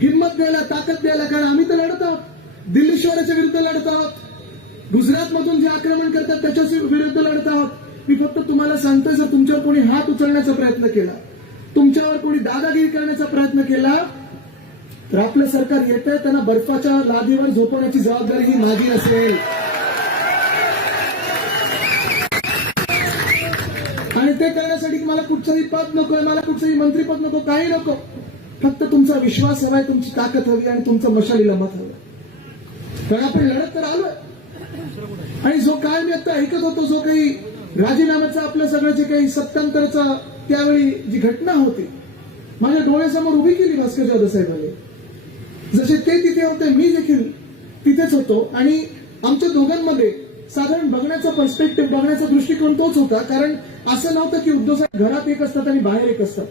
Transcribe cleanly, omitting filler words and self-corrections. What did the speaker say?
हिंमत द्यायला, ताकद द्यायला, कारण आम्ही तर लढत आहोत. दिल्ली शहराच्या विरुद्ध लढत आहोत, गुजरातमधून जे आक्रमण करतात त्याच्या विरुद्ध लढत आहोत. मी फक्त तुम्हाला सांगतोय, जर तुमच्यावर कोणी हात उचलण्याचा प्रयत्न केला, तुमच्यावर कोणी दादागिरी करण्याचा प्रयत्न केला, तर आपलं सरकार येतंय, त्यांना बर्फाच्या लादीवर झोपवण्याची जबाबदारी ही माझी असेल. आणि ते करण्यासाठी मला कुठचंही पद नकोय, मला कुठचंही मंत्रीपद नको, काही नको. फक्त तुमचा विश्वास हवाय, तुमची ताकद हवी आणि तुमचं मशालीला मत हवं. कारण आपण लढत तर आलोय. आणि जो काय मी आता ऐकत होतो, जो काही राजीनाम्याचा आपलं सगळं जे काही सत्तांतरचा त्यावेळी जी घटना होती, माझ्या डोळ्यासमोर उभी केली भास्कर जाधव साहेबांनी. जसे ते तिथे होते, मी देखील तिथेच होतो. आणि आमच्या दोघांमध्ये साधारण बघण्याचा पर्स्पेक्टिव्ह, बघण्याचा दृष्टिकोन तोच होता. कारण असं नव्हतं की उद्धव साहेब घरात एक असतात आणि बाहेर एक असतात.